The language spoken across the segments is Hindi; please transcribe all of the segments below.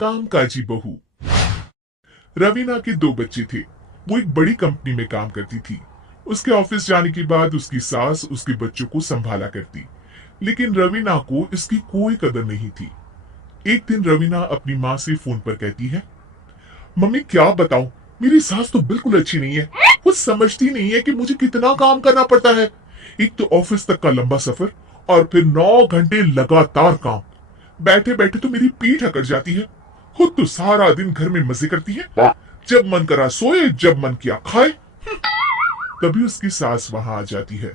कामकाजी बहू। रवीना के दो बच्चे थे। वो एक बड़ी कंपनी में काम करती थी। उसके ऑफिस जाने के बाद उसकी सास उसके बच्चों को संभाला करती, लेकिन रवीना को इसकी कोई कदर नहीं थी। एक दिन रवीना अपनी माँ से फोन पर कहती है, मम्मी क्या बताऊं, मेरी सास तो बिल्कुल अच्छी नहीं है। वो समझती नहीं है कि मुझे कितना काम करना पड़ता है। एक तो ऑफिस तक का लंबा सफर और फिर 9 घंटे लगातार काम। बैठे बैठे तो मेरी पीठ अकड़ जाती है। खुद तो सारा दिन घर में मजे करती है, जब मन करा सोए, जब मन किया खाए। तभी उसकी सास वहां आ जाती है।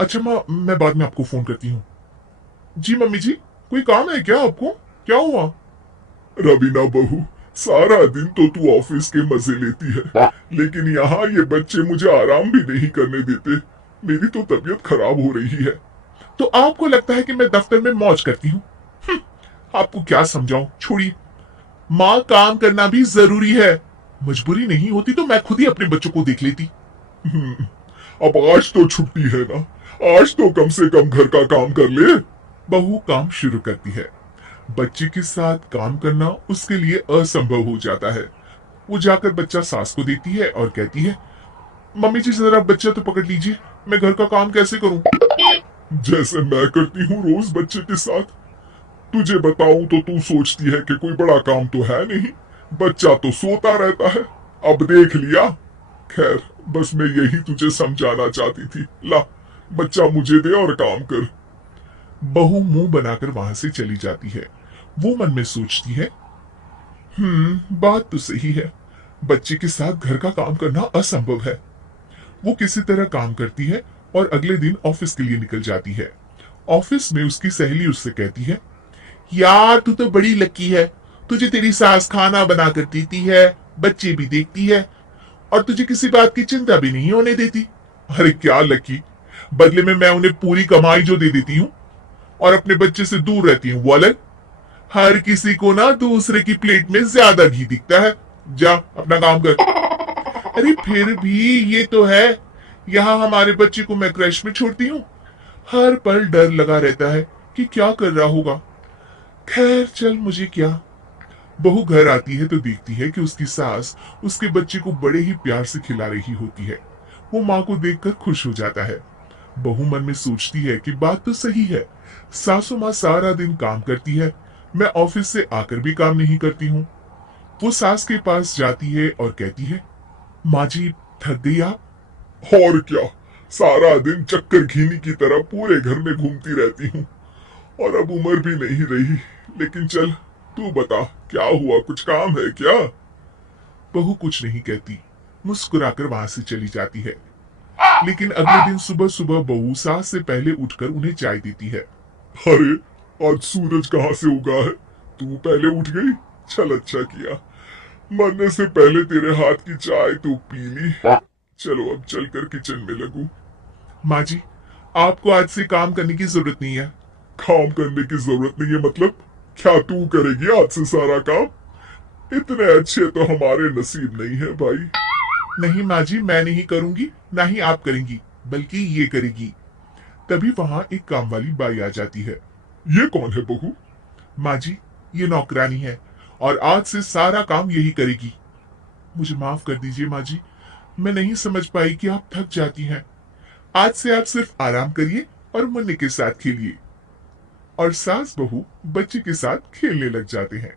अच्छा माँ, मैं बाद में आपको फोन करती हूँ। जी मम्मी जी, कोई काम है क्या आपको? क्या हुआ? रवीना बहू, सारा दिन तो तू ऑफिस के मजे लेती है, लेकिन यहाँ ये बच्चे मुझे आराम भी नहीं करने देते। मेरी तो तबीयत खराब हो रही है। तो आपको लगता है कि मैं दफ्तर में मौज करती हूँ? आपको क्या समझाऊं, छोड़िए। माँ, काम करना भी जरूरी है। मजबूरी नहीं होती तो मैं खुद ही अपने बच्चों को देख लेती। अब आज तो छुट्टी है ना, आज तो कम से कम घर का काम कर ले। बहू काम शुरू करती है। बच्चे के साथ काम करना उसके लिए असंभव हो जाता है। वो जाकर बच्चा सास को देती है और कहती है, मम्मी जी जरा बच्चा तो पकड़ लीजिए, मैं घर का काम कैसे करूं? जैसे मैं करती हूँ रोज बच्चे के साथ। तुझे बताऊं तो तू सोचती है कि कोई बड़ा काम तो है नहीं, बच्चा तो सोता रहता है। अब देख लिया। खैर, बस मैं यही तुझे समझाना चाहती थी। ला, बच्चा मुझे दे और काम कर। बहू मुंह बनाकर वहां से चली जाती है। वो मन में सोचती है, बात तो सही है, बच्चे के साथ घर का काम करना असंभव है। वो किसी तरह काम करती है और अगले दिन ऑफिस के लिए निकल जाती है। ऑफिस में उसकी सहेली उससे कहती है, यार तू तो बड़ी लकी है, तुझे तेरी सास खाना बना कर देती है, बच्चे भी देखती है और तुझे किसी बात की चिंता भी नहीं होने देती। अरे क्या लकी, बदले में मैं उन्हें पूरी कमाई जो दे देती हूँ और अपने बच्चे से दूर रहती हूँ वो अलग। हर किसी को ना दूसरे की प्लेट में ज्यादा घी दिखता है। जा अपना काम कर। अरे फिर भी ये तो है, यहाँ हमारे बच्चे को मैं क्रैश में छोड़ती हूँ, हर पल डर लगा रहता है कि क्या कर रहा होगा। खैर चल, मुझे क्या। बहू घर आती है तो देखती है कि उसकी सास उसके बच्चे को बड़े ही प्यार से खिला रही होती है। वो माँ को देखकर खुश हो जाता है। बहू मन में सोचती है कि बात तो सही है, सासू माँ सारा दिन काम करती है, मैं ऑफिस से आकर भी काम नहीं करती हूँ। वो सास के पास जाती है और कहती है, माँ जी थक गई आप? और क्या, सारा दिन चक्कर घीनी की तरह पूरे घर में घूमती रहती हूँ और अब उम्र भी नहीं रही। लेकिन चल, तू बता क्या हुआ, कुछ काम है क्या? बहू कुछ नहीं कहती, मुस्कुराकर वहां से चली जाती है। लेकिन अगले दिन सुबह सुबह बहू सास से पहले उठकर उन्हें चाय देती है। अरे, आज सूरज कहाँ से उगा है? तू पहले उठ गई, चल अच्छा किया। मरने से पहले तेरे हाथ की चाय तो पी ली। चलो अब चलकर किचन में लगूं। माँ जी, आपको आज से काम करने की जरूरत नहीं है। काम करने की जरूरत नहीं है मतलब? क्या तू करेगी आज से सारा काम? इतने अच्छे तो हमारे नसीब नहीं है भाई। नहीं माँ जी, मैं नहीं करूंगी, ना ही आप करेंगी, बल्कि ये करेगी। तभी वहां एक काम वाली बाई आ जाती है। ये कौन है बहू? माँ जी, ये नौकरानी है और आज से सारा काम यही करेगी। मुझे माफ कर दीजिए माँ जी, मैं नहीं समझ पाई कि आप थक जाती हैं। आज से आप सिर्फ आराम करिए और मुन्ने के साथ खेलिए। और सास बहू बच्चे के साथ खेलने लग जाते हैं।